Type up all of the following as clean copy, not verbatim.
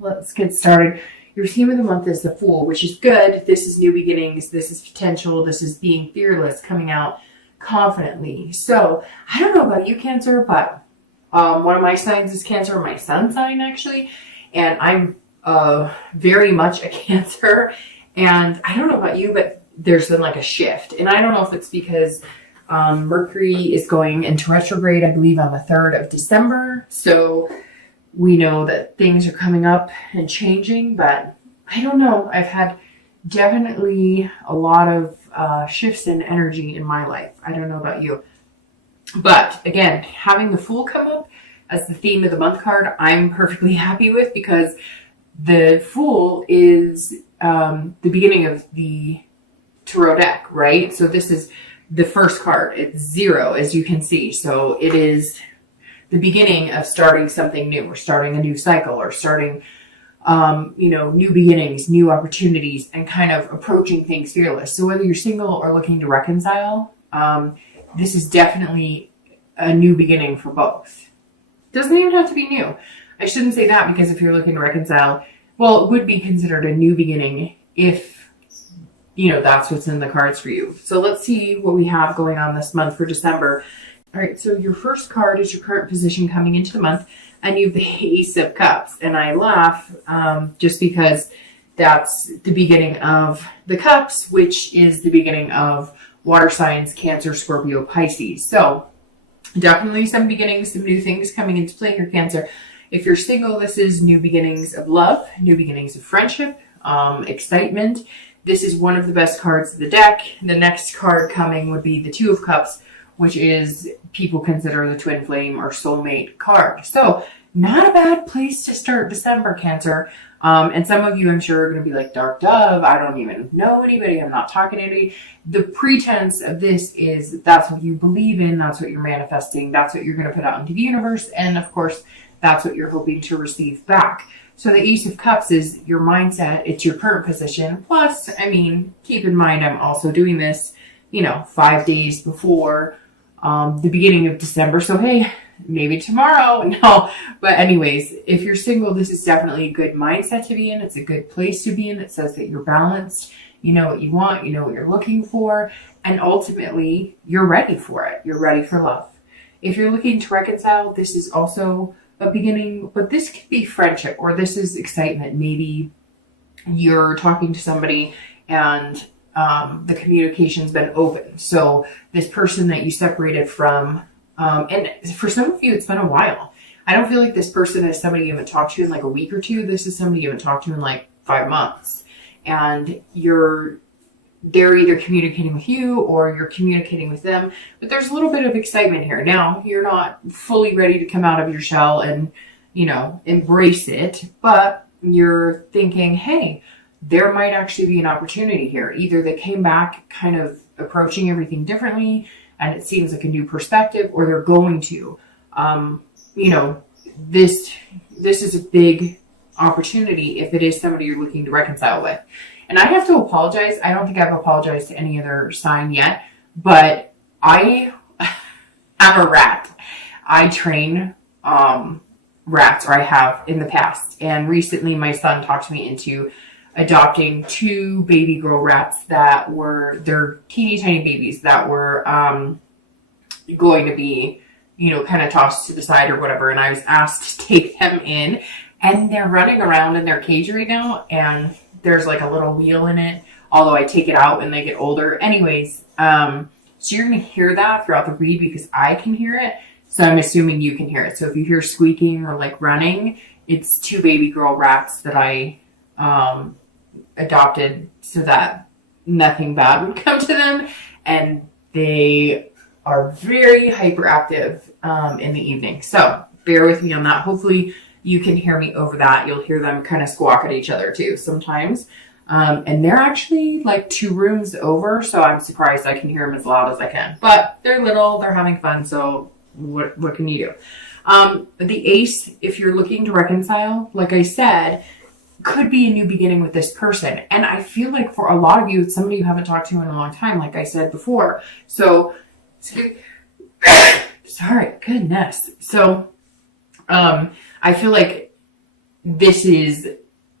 let's get started. Your theme of the month is the Fool, which is good. This is new beginnings. This is potential. This is being fearless, coming out confidently. So I don't know about you, Cancer, but one of my signs is Cancer, my sun sign actually, and I'm very much a Cancer. And I don't know about you, but there's been like a shift, and I don't know if it's because Mercury is going into retrograde, I believe, on the 3rd of December. So we know that things are coming up and changing, but I don't know. I've had definitely a lot of shifts in energy in my life. I don't know about you. But again, having the Fool come up as the theme of the month card, I'm perfectly happy with, because the Fool is the beginning of the tarot deck, right? So this is the first card. It's 0, as you can see. So it is the beginning of starting something new, or starting a new cycle, or starting, new beginnings, new opportunities, and kind of approaching things fearless. So whether you're single or looking to reconcile, this is definitely a new beginning for both. Doesn't even have to be new. I shouldn't say that, because if you're looking to reconcile, well, it would be considered a new beginning if, that's what's in the cards for you. So let's see what we have going on this month for December. All right, so your first card is your current position coming into the month, and you have the Ace of Cups. And I laugh just because that's the beginning of the Cups, which is the beginning of water signs, Cancer, Scorpio, Pisces. So definitely some beginnings, some new things coming into play here, Cancer. If you're single, this is new beginnings of love, new beginnings of friendship, excitement. This is one of the best cards of the deck. The next card coming would be the Two of Cups, which is people consider the twin flame or soulmate card. So not a bad place to start December, Cancer. And some of you, I'm sure, are going to be like, Dark Dove, I don't even know anybody. I'm not talking to anybody. The pretense of this is that's what you believe in. That's what you're manifesting. That's what you're going to put out into the universe. And of course, that's what you're hoping to receive back. So the Ace of Cups is your mindset. It's your current position. Plus, keep in mind, I'm also doing this, 5 days before the beginning of December. So, hey, maybe tomorrow. No, but anyways, if you're single, this is definitely a good mindset to be in. It's a good place to be in. It says that you're balanced. You know what you want. You know what you're looking for. And ultimately, you're ready for it. You're ready for love. If you're looking to reconcile, this is also a beginning, but this could be friendship, or this is excitement. Maybe you're talking to somebody and the communication's been open. So this person that you separated from, and for some of you, it's been a while. I don't feel like this person is somebody you haven't talked to in like a week or two. This is somebody you haven't talked to in like 5 months. And they're either communicating with you or you're communicating with them, but there's a little bit of excitement here. Now, you're not fully ready to come out of your shell and, embrace it, but you're thinking, hey, there might actually be an opportunity here. Either they came back kind of approaching everything differently and it seems like a new perspective, or they're going to, this is a big opportunity if it is somebody you're looking to reconcile with. And I have to apologize. I don't think I've apologized to any other sign yet, but I am a rat. I train rats, or I have in the past. And recently my son talked me into adopting 2 baby girl rats they're teeny tiny babies that were going to be, kind of tossed to the side or whatever. And I was asked to take them in, and they're running around in their cage right now, and there's like a little wheel in it, although I take it out when they get older. Anyways, so you're going to hear that throughout the read because I can hear it. So I'm assuming you can hear it. So if you hear squeaking or like running, it's 2 baby girl rats that I adopted so that nothing bad would come to them. And they are very hyperactive in the evening. So bear with me on that. Hopefully you can hear me over that. You'll hear them kind of squawk at each other too sometimes. And they're actually like 2 rooms over, so I'm surprised I can hear them as loud as I can. But they're little, they're having fun, so what can you do? The Ace, if you're looking to reconcile, like I said, could be a new beginning with this person. And I feel like for a lot of you, it's somebody you haven't talked to in a long time, like I said before. So, sorry, goodness. So, I feel like this is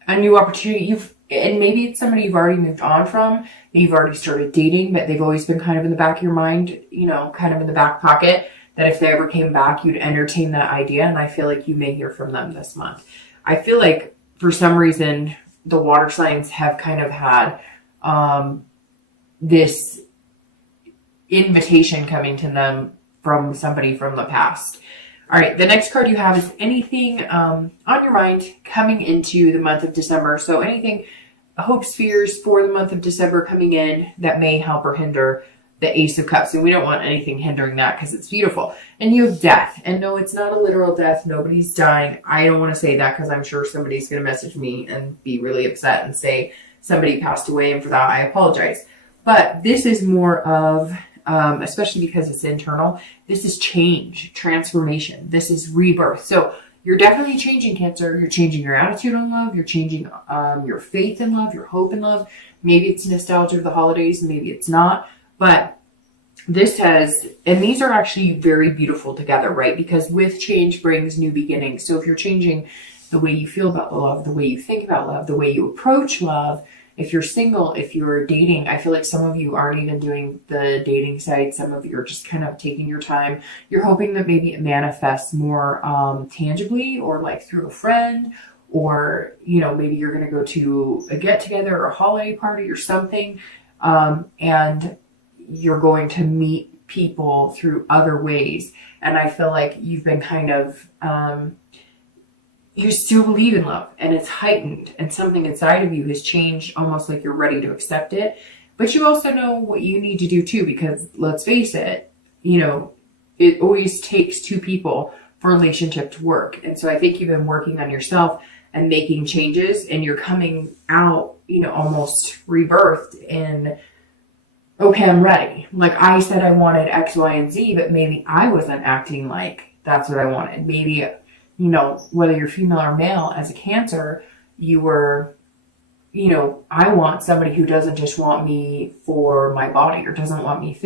a new opportunity. And maybe it's somebody you've already moved on from, that you've already started dating, but they've always been kind of in the back of your mind, kind of in the back pocket, that if they ever came back, you'd entertain that idea. And I feel like you may hear from them this month. I feel like for some reason, the water signs have kind of had this invitation coming to them from somebody from the past. All right, the next card you have is anything on your mind coming into the month of December. So anything, hopes, fears for the month of December coming in that may help or hinder the Ace of Cups. And we don't want anything hindering that because it's beautiful. And you have death. And no, it's not a literal death. Nobody's dying. I don't want to say that because I'm sure somebody's going to message me and be really upset and say somebody passed away. And for that, I apologize. But this is more of... especially because it's internal, this is change, transformation. This is rebirth. So you're definitely changing, Cancer. You're changing your attitude on love. You're changing your faith in love, your hope in love. Maybe it's nostalgia of the holidays. Maybe it's not. But this has, and these are actually very beautiful together, right? Because with change brings new beginnings. So if you're changing the way you feel about love, the way you think about love, the way you approach love, if you're single, if you're dating, I feel like some of you aren't even doing the dating side. Some of you are just kind of taking your time. You're hoping that maybe it manifests more tangibly, or like through a friend, or, maybe you're going to go to a get together or a holiday party or something. And you're going to meet people through other ways. And I feel like you've been kind of, you still believe in love, and it's heightened, and something inside of you has changed, almost like you're ready to accept it. But you also know what you need to do too, because let's face it, it always takes two people for a relationship to work. And so I think you've been working on yourself and making changes, and you're coming out, almost rebirthed in, okay, I'm ready. Like I said, I wanted X, Y, and Z, but maybe I wasn't acting like that's what I wanted. Maybe, whether you're female or male, as a Cancer, you were, I want somebody who doesn't just want me for my body, or doesn't want me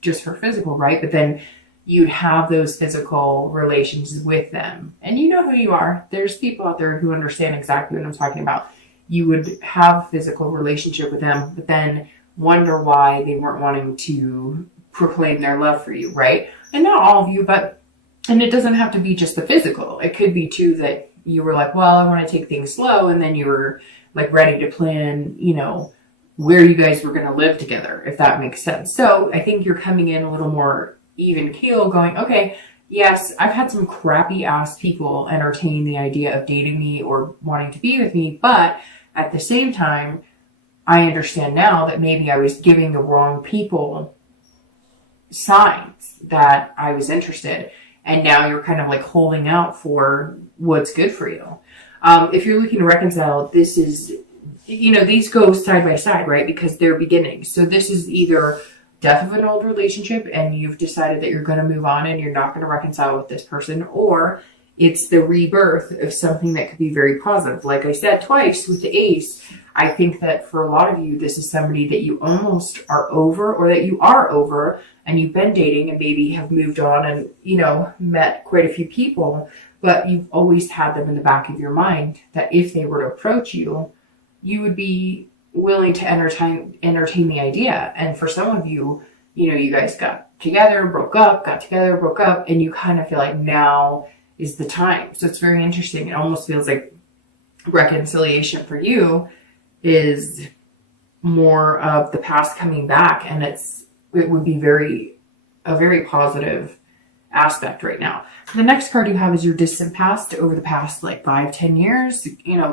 just for physical, right? But then you'd have those physical relations with them. And you know who you are. There's people out there who understand exactly what I'm talking about. You would have a physical relationship with them, but then wonder why they weren't wanting to proclaim their love for you, right? And not all of you, and it doesn't have to be just the physical. It could be too that you were like, well, I want to take things slow. And then you were like ready to plan, where you guys were going to live together, if that makes sense. So I think you're coming in a little more even keel, going, okay, yes, I've had some crappy ass people entertain the idea of dating me or wanting to be with me. But at the same time, I understand now that maybe I was giving the wrong people signs that I was interested. And now you're kind of like holding out for what's good for you. If you're looking to reconcile, this is, these go side by side, right? Because they're beginnings. So this is either death of an old relationship and you've decided that you're going to move on and you're not going to reconcile with this person, or it's the rebirth of something that could be very positive. Like I said twice with the Ace, I think that for a lot of you, this is somebody that you almost are over, or that you are over, and you've been dating and maybe have moved on and, met quite a few people, but you've always had them in the back of your mind that if they were to approach you, you would be willing to entertain the idea. And for some of you, you guys got together, broke up, got together, broke up, and you kind of feel like now is the time. So it's very interesting. It almost feels like reconciliation for you is more of the past coming back, and it would be a very positive aspect right now. The next card you have is your distant past, over the past like 5-10 years,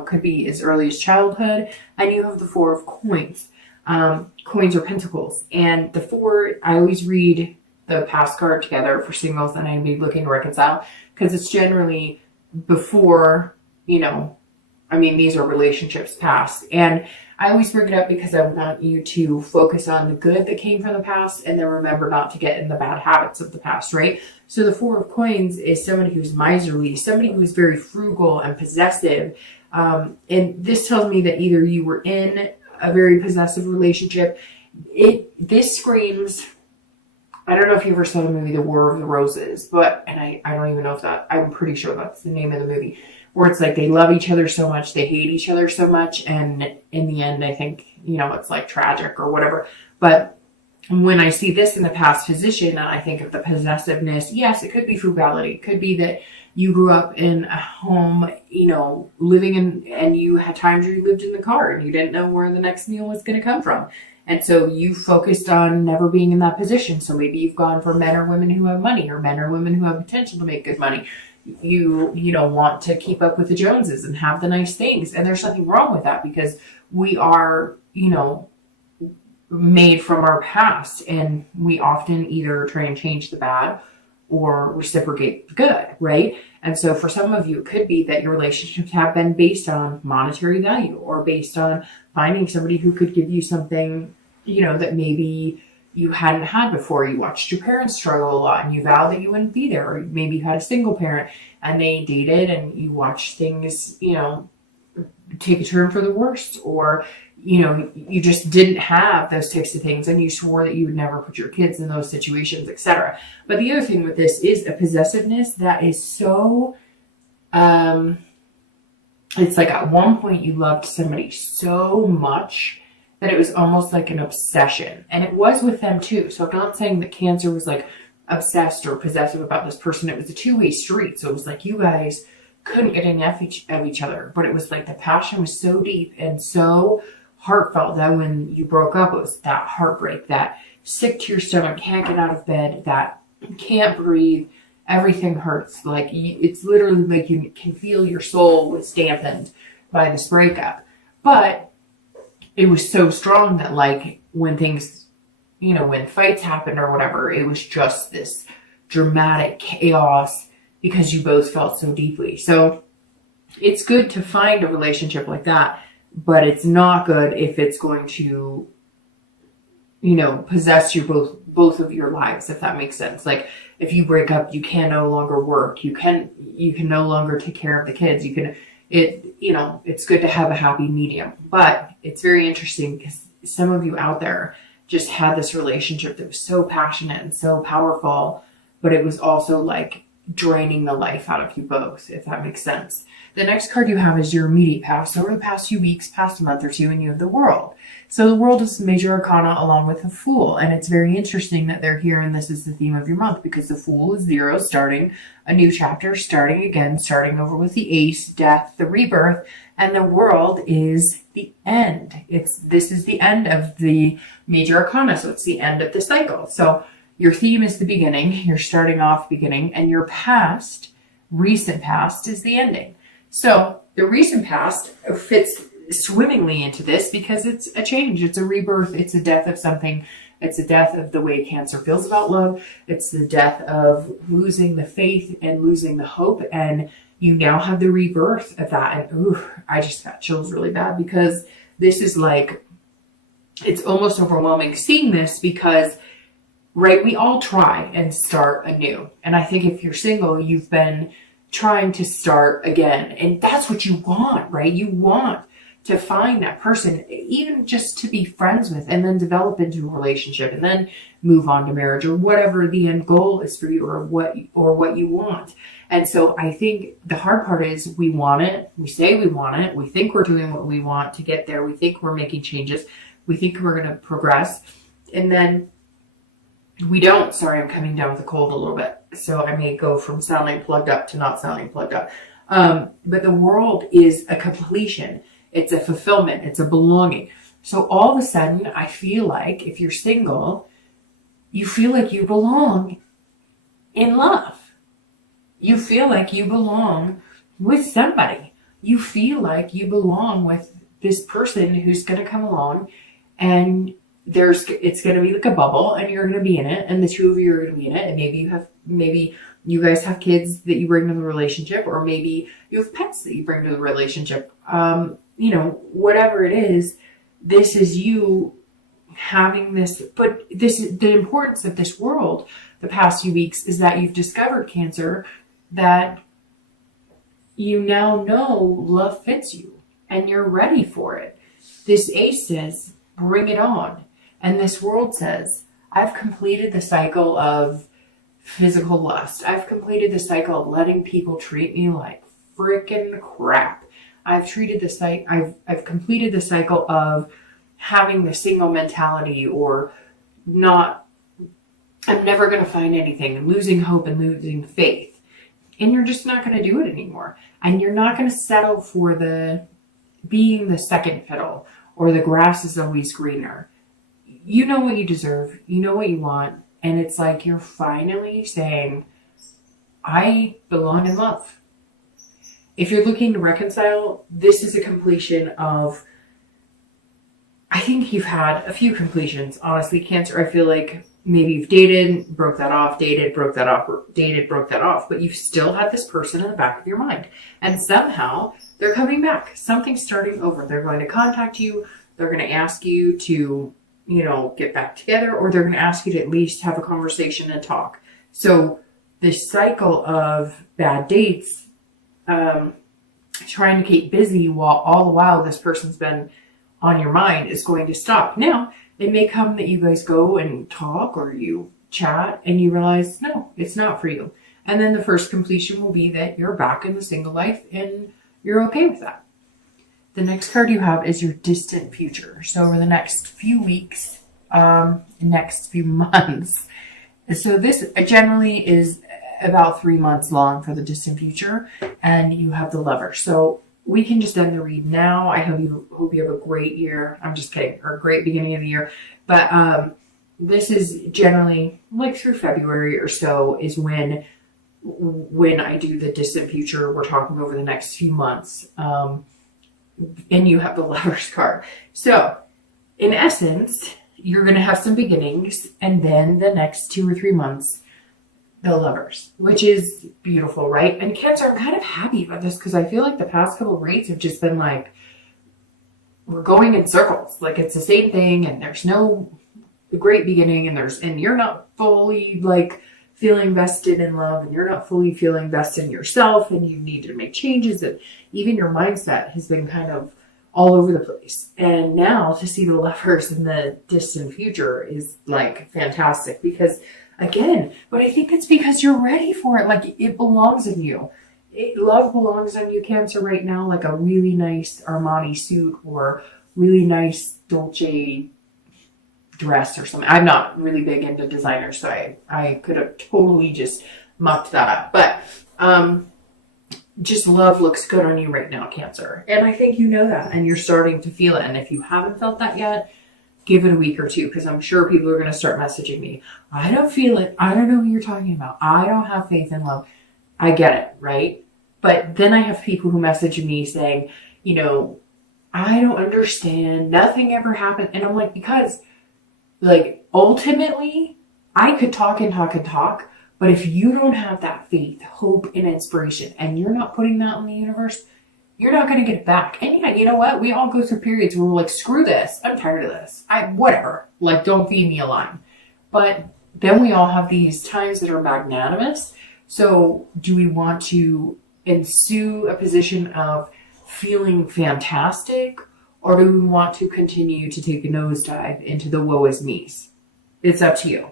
could be as early as childhood. And you have the Four of Coins. Coins are pentacles, and the four, I always read the past card together for singles and I'd be looking to reconcile, because it's generally before, these are relationships past. And I always bring it up because I want you to focus on the good that came from the past, and then remember not to get in the bad habits of the past, right? So the Four of Coins is somebody who's miserly, somebody who's very frugal and possessive. And this tells me that either you were in a very possessive relationship. This screams, I don't know if you ever saw the movie The War of the Roses, and I don't even know if I'm pretty sure that's the name of the movie. or it's like they love each other so much, they hate each other so much, and in the end, I think, it's like tragic or whatever. But when I see this in the past position, and I think of the possessiveness, yes, it could be frugality. It could be that you grew up in a home, living in, and you had times where you lived in the car and you didn't know where the next meal was going to come from. And so you focused on never being in that position. So maybe you've gone for men or women who have money, or men or women who have potential to make good money. You want to keep up with the Joneses and have the nice things. And there's nothing wrong with that, because we are, made from our past, and we often either try and change the bad or reciprocate the good, right? And so for some of you, it could be that your relationships have been based on monetary value, or based on finding somebody who could give you something, that maybe you hadn't had before. You watched your parents struggle a lot and you vowed that you wouldn't be there. Or maybe you had a single parent and they dated and you watched things, take a turn for the worst, or you just didn't have those types of things and you swore that you would never put your kids in those situations, etc. But the other thing with this is a possessiveness that is so, it's like at one point you loved somebody so much that it was almost like an obsession. And it was with them too. So I'm not saying that Cancer was like obsessed or possessive about this person. It was a two-way street. So it was like you guys couldn't get enough of each other. But it was like the passion was so deep and so heartfelt that when you broke up, it was that heartbreak, that sick to your stomach, can't get out of bed, that can't breathe, everything hurts. Like it's literally like you can feel your soul was dampened by this breakup. But it was so strong that like when things, when fights happened or whatever, it was just this dramatic chaos because you both felt so deeply. So it's good to find a relationship like that. But it's not good if it's going to, possess you both of your lives, if that makes sense. Like if you break up, you can no longer work. You can no longer take care of the kids. It's good to have a happy medium. But it's very interesting because some of you out there just had this relationship that was so passionate and so powerful, but it was also like draining the life out of you both, if that makes sense. The next card you have is your immediate past. Over the past few weeks, past a month or two, and you have the World. So the World is major arcana along with the Fool. And it's very interesting that they're here, and this is the theme of your month, because the Fool is 0, starting a new chapter, starting again, starting over with the Ace, death, the rebirth, and the World is the end. This is the end of the major arcana, so it's the end of the cycle. So your theme is the beginning, you're starting off beginning, and your past, recent past, is the ending. So the recent past fits swimmingly into this because it's a change, it's a rebirth, it's a death of something, it's a death of the way Cancer feels about love, it's the death of losing the faith and losing the hope, and you now have the rebirth of that. And I just got chills really bad because this is like, it's almost overwhelming seeing this because, right, we all try and start anew. And I think if you're single, you've been trying to start again. And that's what you want, right? You want to find that person, even just to be friends with, and then develop into a relationship and then move on to marriage or whatever the end goal is for you, or what you want. And so I think the hard part is we want it. We say we want it. We think we're doing what we want to get there. We think we're making changes. We think we're going to progress. And then we don't. Sorry, I'm coming down with a cold a little bit, so I may go from sounding plugged up to not sounding plugged up. But the World is a completion. It's a fulfillment. It's a belonging. So all of a sudden, I feel like if you're single, you feel like you belong in love. You feel like you belong with somebody. You feel like you belong with this person who's going to come along, and it's going to be like a bubble, and you're going to be in it, and the two of you are going to be in it, and maybe you guys have kids that you bring to the relationship, or maybe you have pets that you bring to the relationship. Whatever it is, this is you having this, but this is the importance of this World the past few weeks is that you've discovered, Cancer, that you now know love fits you and you're ready for it. This Ace says, bring it on. And this World says, I've completed the cycle of physical lust. I've completed the cycle of letting people treat me like freaking crap. I've treated the site, I've completed the cycle of having the single mentality or not, I'm never going to find anything, losing hope and losing faith. And you're just not going to do it anymore. And you're not going to settle for the being the second fiddle or the grass is always greener. You know what you deserve. You know what you want. And it's like you're finally saying, I belong in love. If you're looking to reconcile, this is a completion of, I think you've had a few completions. Honestly, Cancer, I feel like maybe you've dated, broke that off, dated, broke that off, dated, broke that off, but you've still had this person in the back of your mind. And somehow they're coming back. Something's starting over. They're going to contact you. They're going to ask you to, get back together, or they're going to ask you to at least have a conversation and talk. So this cycle of bad dates, trying to keep busy while all the while this person's been on your mind is going to stop. Now, it may come that you guys go and talk or you chat and you realize, no, it's not for you. And then the first completion will be that you're back in the single life and you're okay with that. The next card you have is your distant future. So over the next few weeks, next few months. So this generally is about 3 months long for the distant future, and you have the Lover. So we can just end the read now. I hope you have a great year. I'm just kidding, or a great beginning of the year. But this is generally like through February or so is when I do the distant future. We're talking over the next few months, and you have the Lover's card. So in essence, you're going to have some beginnings, and then the next 2 or 3 months, the Lovers, which is beautiful, right? And Cancer, I'm kind of happy about this because I feel like the past couple of reads have just been like, we're going in circles. Like it's the same thing and there's no great beginning and you're not fully like feeling vested in love and you're not fully feeling vested in yourself and you need to make changes, and even your mindset has been kind of all over the place. And now to see the Lovers in the distant future is like fantastic because again, but I think it's because you're ready for it. Like it belongs in you. Love belongs on you, Cancer, right now. Like a really nice Armani suit or really nice Dolce dress or something. I'm not really big into designers, so I could have totally just mucked that up. But just love looks good on you right now, Cancer. And I think you know that and you're starting to feel it. And if you haven't felt that yet, give it a week or two, because I'm sure people are going to start messaging me. I don't feel it. I don't know who you're talking about. I don't have faith in love. I get it, right? But then I have people who message me saying, I don't understand. Nothing ever happened. And I'm like, because like ultimately I could talk and talk and talk, but if you don't have that faith, hope, and inspiration, and you're not putting that in the universe, you're not going to get it back. And yeah, you know what? We all go through periods where we're like, screw this. I'm tired of this. Whatever. Like, don't feed me a line. But then we all have these times that are magnanimous. So do we want to ensue a position of feeling fantastic? Or do we want to continue to take a nosedive into the woe is me's? It's up to you.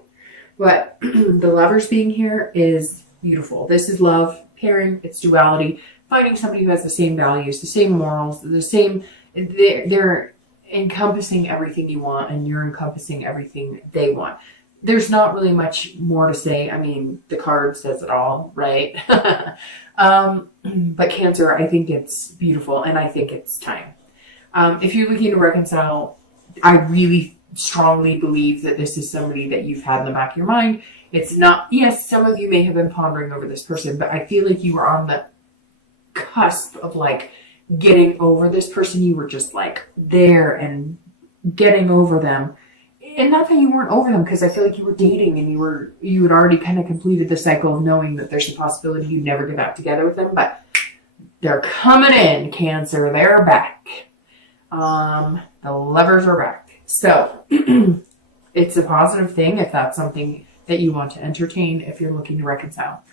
But the Lovers being here is beautiful. This is love, caring, it's duality. Finding somebody who has the same values, the same morals, the same, they're encompassing everything you want and you're encompassing everything they want. There's not really much more to say. I mean, the card says it all, right? But Cancer, I think it's beautiful and I think it's time. If you're looking to reconcile, I really strongly believe that this is somebody that you've had in the back of your mind. It's not, yes, some of you may have been pondering over this person, but I feel like you were on the cusp of like getting over this person. You were just like there and getting over them, and not that you weren't over them, because I feel like you were dating and you had already kind of completed the cycle of knowing that there's a possibility you'd never get back together with them. But they're coming in, Cancer. They're back. The Lovers are back. So it's a positive thing if that's something that you want to entertain if you're looking to reconcile.